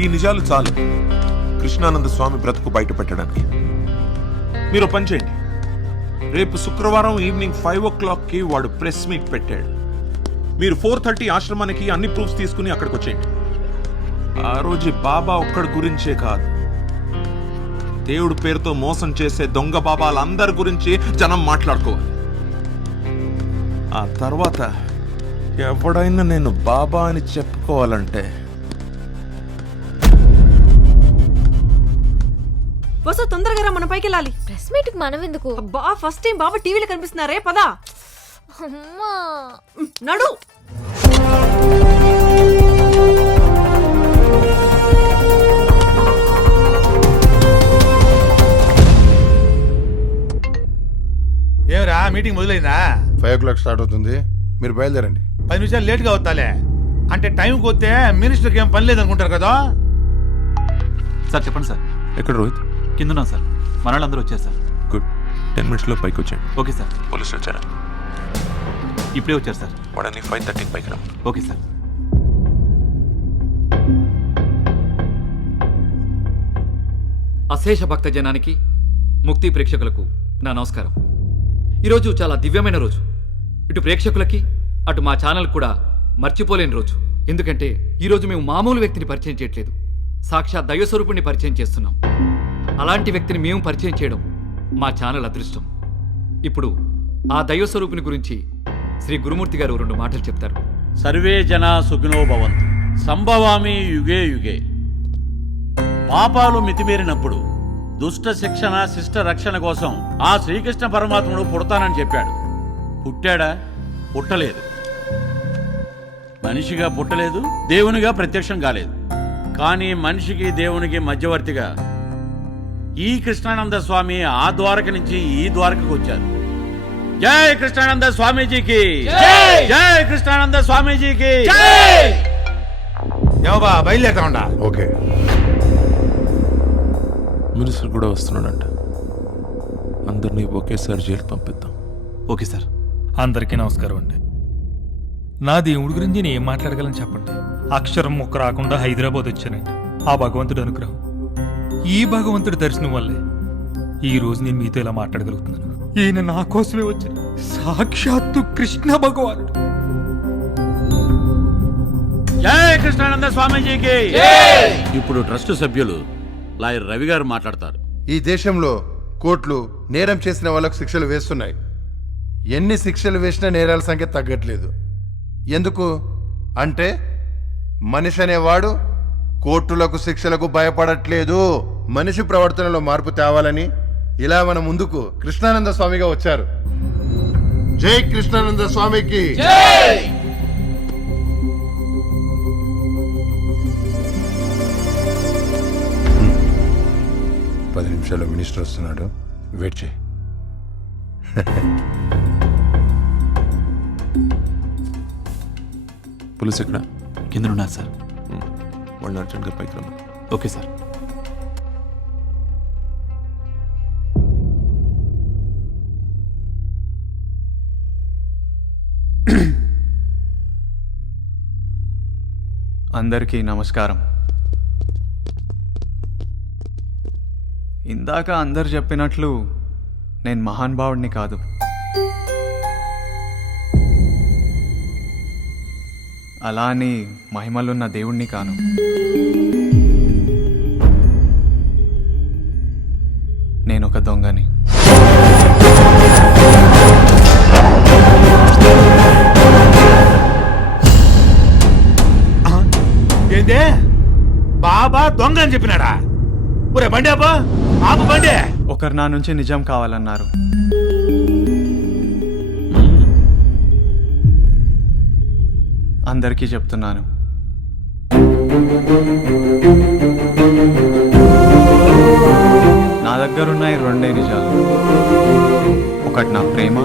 ఈ నిజాలు చాలు కృష్ణానంద స్వామి బ్రతుకు బయట పెట్టడానికి. మీరు పని చేయండి, రేపు శుక్రవారం ఈవినింగ్ 5 o'clockకి వాడు ప్రెస్ మీట్ పెట్టాడు. మీరు 4:30 ఆశ్రమానికి అన్ని ప్రూఫ్స్ తీసుకుని అక్కడికి వచ్చేయండి. ఆ రోజు బాబా ఒక్కడి గురించే కాదు, దేవుడి పేరుతో మోసం చేసే దొంగ బాబాలందరి గురించి జనం మాట్లాడుకోవాలి. ఆ తర్వాత ఎవడైనా నేను బాబా అని చెప్పుకోవాలంటే వసు తొందరగా రా, మన పైకి వెళ్ళాలి. ప్రెస్ మీట్ కి మనం ఎందుకు? అబ్బా ఫస్ట్ టైం బాబా టీవీలో కనిపిస్తున్నారే, పదా అమ్మా నడు. ఏమరా మీటింగ్ మొదలైందా? 5 o'clock స్టార్ట్ అవుతుంది, మీరు బయలుదేరండి. 10 నిమిషాలు లేట్గా వస్తాలే. అంటే టైంకి వస్తే మినిస్టర్కి ఏం పని లేదనుకుంటారు కదా. సార్ చెప్పండి సార్. ఎక్కడ రోహిత్? కింద సార్, మన వాళ్ళందరూ వచ్చారు సార్. గుడ్, 10 minutesలో పైకి వచ్చాడు. Okay sir. పోలీసులు వచ్చారా? ఇప్పుడే వచ్చారు సార్. వాడని 5:30 పైకి రా. Okay sir. అశేష భక్త జనానికి, ముక్తి ప్రేక్షకులకు నా నమస్కారం. ఈరోజు చాలా దివ్యమైన రోజు. ఇటు ప్రేక్షకులకి అటు మా ఛానల్ కూడా మర్చిపోలేని రోజు. ఎందుకంటే ఈరోజు మేము మామూలు వ్యక్తిని పరిచయం చేయట్లేదు, సాక్షాత్ దైవస్వరూపుణ్ణి పరిచయం చేస్తున్నాం. అలాంటి వ్యక్తిని మేము పరిచయం చేయడం మా ఛానల్ అదృష్టం. ఇప్పుడు ఆ దైవస్వరూపుని గురించి శ్రీ గురుమూర్తి గారు 2 మాటలు చెప్తారు. సర్వే జనా సుఖినో భవంతు, సంభవామి యుగే యుగే. పాపాలు మితిమీరినప్పుడు దుష్ట శిక్షణ శిష్ట రక్షణ కోసం ఆ శ్రీకృష్ణ పరమాత్ముడు పుడతానని చెప్పాడు. పుట్టాడా? పుట్టలేదు. మనిషిగా పుట్టలేదు, దేవునిగా ప్రత్యక్షం కాలేదు. కానీ మనిషికి దేవునికి మధ్యవర్తిగా ఈ కృష్ణానంద స్వామి ఆ ద్వారక నుంచి ఈ ద్వారకకు వచ్చారు. జై కృష్ణానంద స్వామీజీకి, జై కృష్ణానంద స్వామీజీకి. ఏమబా బయలుదేరుతా ఉండా. ఓకే. మినిస్టర్ కూడా వస్తున్నాడంట. అందరినీ ఒకేసారి జైలుకి పంపిద్దాం. Okay sir. అందరికీ నమస్కారం అండి. నా దేవుడి గురించి నేను ఏం మాట్లాడగలను చెప్పండి. అక్షరం ముక్క రాకుండా హైదరాబాద్ వచ్చానండి. ఆ భగవంతుడి అనుగ్రహం, ఈ భగవంతుడి దర్శనం వల్లే ఈ రోజు నేను మీతో ఇలా మాట్లాడగలుగుతున్నాను. ఈయన నా కోసమే వచ్చిన సాక్షాత్తు కృష్ణ భగవానుడు. జై కృష్ణానంద స్వామీజీకి. ఇప్పుడు ట్రస్ట్ సభ్యులు లాయర్ రవి గారు మాట్లాడతారు. ఈ దేశంలో కోర్టులు నేరం చేసిన వాళ్ళకు శిక్షలు వేస్తున్నాయి. ఎన్ని శిక్షలు వేసినా నేరాల సంఖ్య తగ్గట్లేదు. ఎందుకు అంటే మనిషి అనేవాడు కోర్టులకు శిక్షలకు భయపడట్లేదు. మనిషి ప్రవర్తనలో మార్పు తేవాలని ఇలా మన ముందుకు కృష్ణానంద స్వామిగా వచ్చారు. జై కృష్ణానంద స్వామికి. 10 నిమిషాల్లో మినిస్టర్ వస్తున్నాడు, వెయిట్ చేయి. పోలీస్ ఎక్కడ? కింద ఉన్నారు సార్. వాళ్ళు అర్జెంట్గా పైకి రమ్మని. Okay sir. అందరికీ నమస్కారం. ఇందాక అందరు చెప్పినట్లు నేను మహానుభావుడిని కాదు. అలా అని మహిమలున్న దేవుణ్ణి కాను. నేనొక దొంగని. ఏందే బాబా దొంగ అని చెప్పినాడా? ఒరే బండి ఆపు, ఆపు బండి. ఒకరు నా నుంచి నిజం కావాలన్నారు. అందరికీ చెప్తున్నాను, నా దగ్గరున్నాయి 2 నిజాలు. ఒకటి నా ప్రేమ,